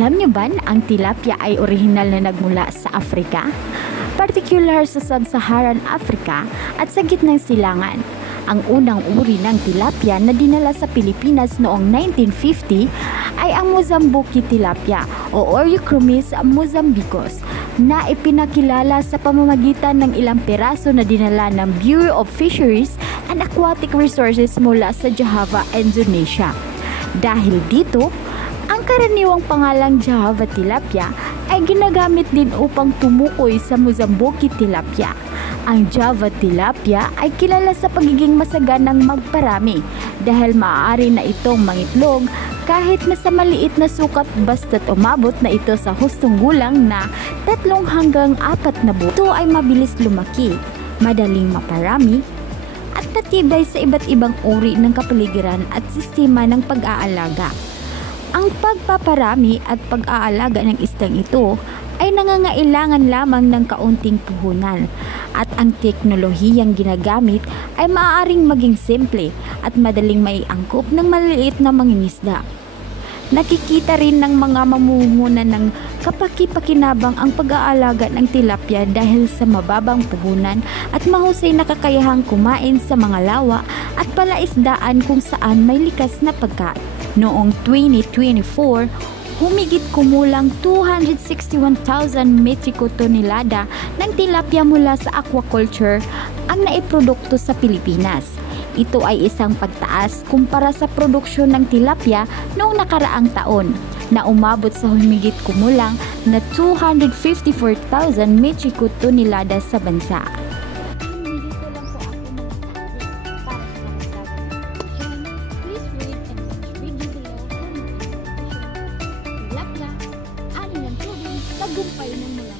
Alam niyo ba na ang tilapia ay orihinal na nagmula sa Afrika? Partikular sa Sub-Saharan Africa at sa gitnang silangan. Ang unang uri ng tilapia na dinala sa Pilipinas noong 1950 ay ang Mozambique tilapia o Eurychromis mozambicus na ipinakilala sa pamamagitan ng ilang piraso na dinala ng Bureau of Fisheries and Aquatic Resources mula sa Java, Indonesia. Dahil dito, ang karaniwang pangalang Java tilapia ay ginagamit din upang tumukoy sa Mozambique tilapia. Ang Java tilapia ay kilala sa pagiging masaganang magparami dahil maaari na itong mangitlog kahit na sa maliit na sukat basta't umabot na ito sa hustong gulang na 3 hanggang 4 na buwan. Ito ay mabilis lumaki, madaling maparami, at matibay sa iba't ibang uri ng kapaligiran at sistema ng pag-aalaga. Ang pagpaparami at pag-aalaga ng isdang ito ay nangangailangan lamang ng kaunting puhunan at ang teknolohiyang ginagamit ay maaaring maging simple at madaling maiangkop ng maliliit na mangingisda. Nakikita rin ng mga mamumuhunan ng kapaki-pakinabang ang pag-aalaga ng tilapia dahil sa mababang puhunan at mahusay na kakayahang kumain sa mga lawa at palaisdaan kung saan may likas na pagkain. Noong 2024, humigit kumulang 261,000 metriko tonelada ng tilapia mula sa aquaculture ang naiprodukto sa Pilipinas. Ito ay isang pagtaas kumpara sa produksyon ng tilapia noong nakaraang taon na umabot sa humigit kumulang na 254,000 metriko tonelada sa bansa. Tagumpay ng mga